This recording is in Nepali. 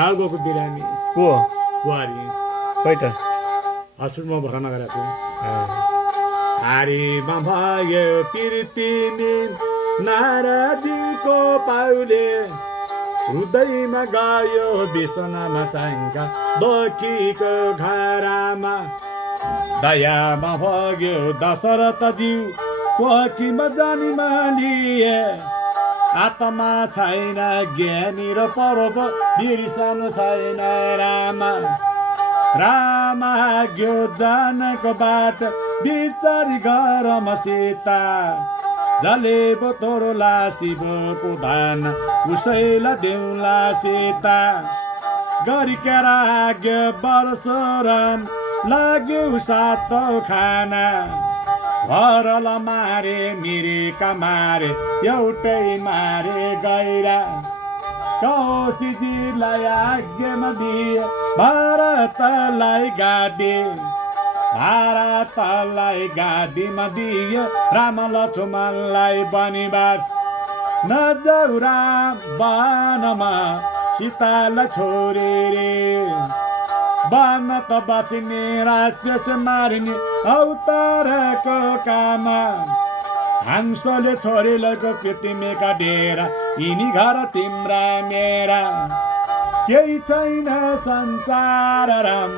टाउको बिरामी को बुहारी खै त हस्पिटलमा भर्ना गरेको हारीमा भयो पिरतिमी नाराजीको पाउले हृदयमा गयो बिसनामा चाङ्का दखीको घरामा दयामा भग्यो दशरथजी कोखीमा जन्म लिए आत्मा छैन ज्ञानी र परोप बिर्सनु छैन रामा रामाग्यो जानको बाट विचार गरम सीता जलेबो तोरला शिवको धान उसैलाई देउला सीता गरिकेर आग्यो परशुराम लाग्यो सातौ खाना घरल मारे मिरेका मारे एउटै मारे गैरा कौशिजीलाई आज्ञामा दिए भारतलाई गाडीमा दिए राम लक्ष्मणलाई वनवास नजाऊ राम वनमा सीतालाई छोडेर वन त बस्ने राक्षस मारिने अवतारको काम हंसले छोरीलाई पृथ्वीका डेरा यिनी घर तिम्रा मेरा केही छैन संसार राम